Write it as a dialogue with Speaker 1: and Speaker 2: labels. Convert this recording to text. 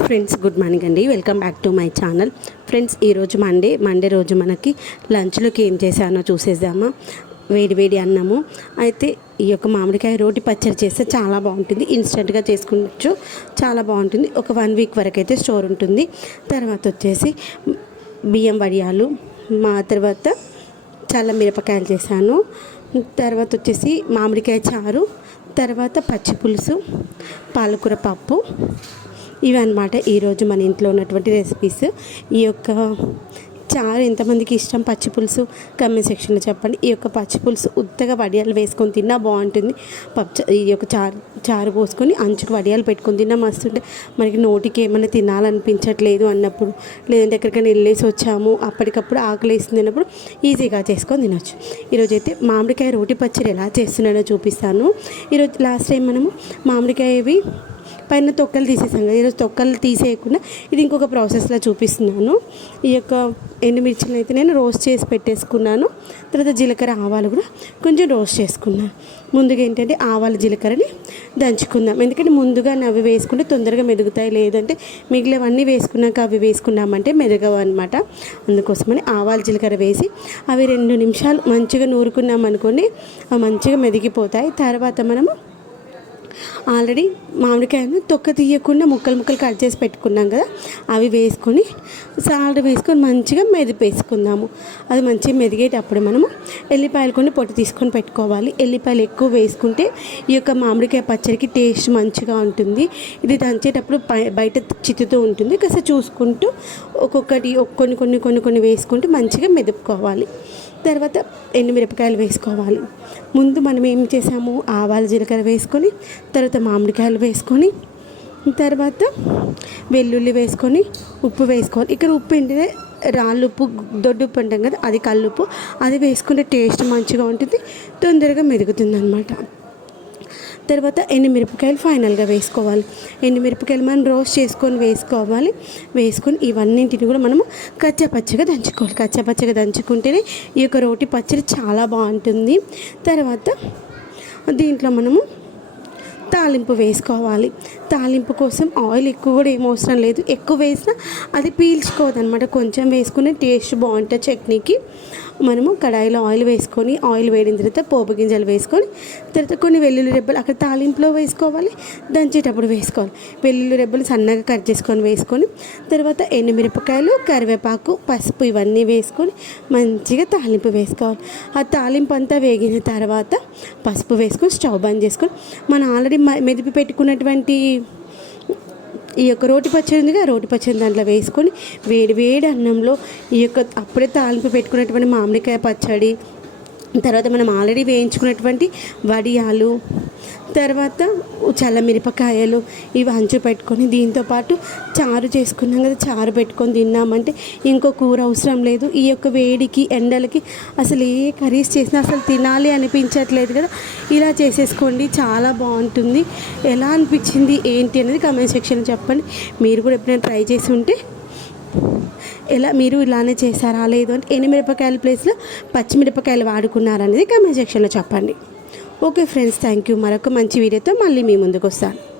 Speaker 1: Friends good morning అండి. Welcome back to my channel friends ఈరోజు Monday Monday రోజు మనకి లంచ్లోకి ఏం చేశానో చూసేద్దామా? వేడి వేడి అన్నము. అయితే ఈ యొక్క మామిడికాయ రోటి పచ్చడి చేస్తే చాలా బాగుంటుంది. ఇన్స్టెంట్గా చేసుకోవచ్చు చాలా బాగుంటుంది. ఒక వన్ వీక్ వరకు అయితే స్టోర్ ఉంటుంది. తర్వాత వచ్చేసి బియ్యం వడియాలు మా తర్వాత చాలా మిరపకాయలు చేశాను. తర్వాత వచ్చేసి మామిడికాయ చారు తర్వాత పచ్చి పులుసు పాలకూర పప్పు ఇవి అనమాట ఈరోజు మన ఇంట్లో ఉన్నటువంటి రెసిపీస్ ఈ యొక్క చారు ఎంతమందికి ఇష్టం? పచ్చి పులుసు కమెంట్ సెక్షన్లో చెప్పండి. ఈ యొక్క పచ్చి పులుసు ఉత్తగా వడియాలు వేసుకొని తిన్నా బాగుంటుంది. పప్పు ఈ యొక్క చారు చారు పోసుకొని అంచుకు వడియాలు పెట్టుకొని తిన్నా మస్తు ఉంటే మనకి నోటికి ఏమైనా తినాలనిపించట్లేదు అన్నప్పుడు. లేదంటే ఎక్కడికైనా వెళ్ళేసి వచ్చాము అప్పటికప్పుడు ఆకలి వేసింది అన్నప్పుడు ఈజీగా చేసుకొని తినొచ్చు. ఈరోజు అయితే మామిడికాయ రోటి పచ్చడి ఎలా చేస్తున్నానో చూపిస్తాను. ఈరోజు లాస్ట్ టైం మనము మామిడికాయవి పైన తొక్కలు తీసేసాం కదా. ఈరోజు తొక్కలు తీసేయకుండా ఇది ఇంకొక ప్రాసెస్లో చూపిస్తున్నాను. ఈ యొక్క ఎండుమిర్చిని అయితే నేను రోస్ట్ చేసి పెట్టేసుకున్నాను. తర్వాత జీలకర్ర ఆవాలు కూడా కొంచెం రోస్ట్ చేసుకున్నాను ముందుగా ఏంటంటే ఆవాలు జీలకర్రని దంచుకుందాం. ఎందుకంటే ముందుగా అవి వేసుకుంటే తొందరగా మెదుగుతాయి. లేదంటే మిగిలినవన్నీ వేసుకున్నాక అవి వేసుకున్నామంటే మెదగవు అనమాట అందుకోసమని ఆవాలు జీలకర్ర వేసి అవి రెండు నిమిషాలు మంచిగా నూరుకున్నాం అనుకోండి అవి మంచిగా మెదిగిపోతాయి. తర్వాత మనము ఆల్రెడీ మామిడికాయను తొక్క తీయకుండా ముక్కలు ముక్కలు కట్ చేసి పెట్టుకున్నాం కదా అవి వేసుకొని సాల్ట్ వేసుకొని మంచిగా మెదిపేసుకుందాము. అది మంచిగా మెదిగేటప్పుడు మనము ఎల్లిపాయలు కొన్ని పొట్టు తీసుకొని పెట్టుకోవాలి. ఎల్లిపాయలు ఎక్కువ వేసుకుంటే ఈ యొక్క మామిడికాయ పచ్చడికి టేస్ట్ మంచిగా ఉంటుంది. ఇది దంచేటప్పుడు బయట చిత్తుతూ ఉంటుంది. కాస్త చూసుకుంటూ ఒక్కొక్కటి కొన్ని కొన్ని కొన్ని కొన్ని వేసుకుంటూ మంచిగా మెదుపుకోవాలి. తర్వాత ఎండుమిరపకాయలు వేసుకోవాలి. ముందు మనం ఏం చేసాము? ఆవాలు జీలకర్ర వేసుకొని తర్వాత మామిడికాయలు వేసుకొని తర్వాత వెల్లుల్లి వేసుకొని ఉప్పు వేసుకోవాలి. ఇక్కడ ఉప్పు ఏంటంటే రాళ్ళు ఉప్పు దొడ్డు ఉప్పు అంటాం కదా అది కల్లుప్పు. అది వేసుకుంటే టేస్ట్ మంచిగా ఉంటుంది తొందరగా మెరుగుతుంది అనమాట తర్వాత ఎండుమిరపకాయలు ఫైనల్గా వేసుకోవాలి. ఎండుమిరపకాయలు మనం రోస్ట్ చేసుకొని వేసుకోవాలి. వేసుకొని ఇవన్నింటిని కూడా మనము కచ్చపచ్చగా దంచుకోవాలి. కచ్చపచ్చగా దంచుకుంటేనే ఈ యొక్క రోటి పచ్చడి చాలా బాగుంటుంది. తర్వాత దీంట్లో మనము తాలింపు వేసుకోవాలి. తాలింపు కోసం ఆయిల్ ఎక్కువ కూడా ఏం అవసరం లేదు. ఎక్కువ వేసినా అది పీల్చుకోవద్దనమాట కొంచెం వేసుకుని టేస్ట్ బాగుంటుంది చట్నీకి. మనము కడాయిలో ఆయిల్ వేసుకొని ఆయిల్ వేడిన తర్వాత పోపు గింజలు వేసుకొని తర్వాత కొన్ని వెల్లుల్లి రెబ్బలు అక్కడ తాలింపులో వేసుకోవాలి. దంచేటప్పుడు వేసుకోవాలి. వెల్లుల్లి రెబ్బలు సన్నగా కట్ చేసుకొని వేసుకొని తర్వాత ఎండుమిరపకాయలు కరివేపాకు పసుపు ఇవన్నీ వేసుకొని మంచిగా తాలింపు వేసుకోవాలి. ఆ తాలింపు అంతా వేగిన తర్వాత పసుపు వేసుకొని స్టవ్ బంద్ చేసుకొని మనం ఆల్రెడీ మెదిపి పెట్టుకున్నటువంటి ఈ యొక్క రోటి పచ్చడి ఉందిగా రోటి పచ్చడి దాంట్లో వేసుకొని వేడి వేడి అన్నంలో ఈ యొక్క అప్పుడే తాలింపు పెట్టుకున్నటువంటి మామిడికాయ పచ్చడి తర్వాత మనం ఆల్రెడీ వేయించుకున్నటువంటి వడియాలు తర్వాత చల్ల మిరపకాయలు ఇవి అంచు పెట్టుకొని దీంతోపాటు చారు చేసుకున్నాం కదా చారు పెట్టుకొని తిన్నామంటే ఇంకో కూర అవసరం లేదు. ఈ యొక్క వేడికి ఎండలకి అసలు ఏ కర్రీస్ చేసినా అసలు తినాలి అనిపించట్లేదు కదా. ఇలా చేసేసుకోండి చాలా బాగుంటుంది. ఎలా అనిపించింది ఏంటి అనేది కమెంట్ సెక్షన్ చెప్పండి. మీరు కూడా ఎప్పుడైనా ట్రై చేసి ఉంటే ఎలా మీరు ఇలానే చేశారా లేదు అంటే ఎనిమిరపకాయల ప్లేస్లో పచ్చిమిరపకాయలు వాడుకున్నారనేది కమెంట్ సెక్షన్లో చెప్పండి. ఓకే ఫ్రెండ్స్ థ్యాంక్ యూ మరొక మంచి వీడియోతో మళ్ళీ మీ ముందుకు వస్తాను.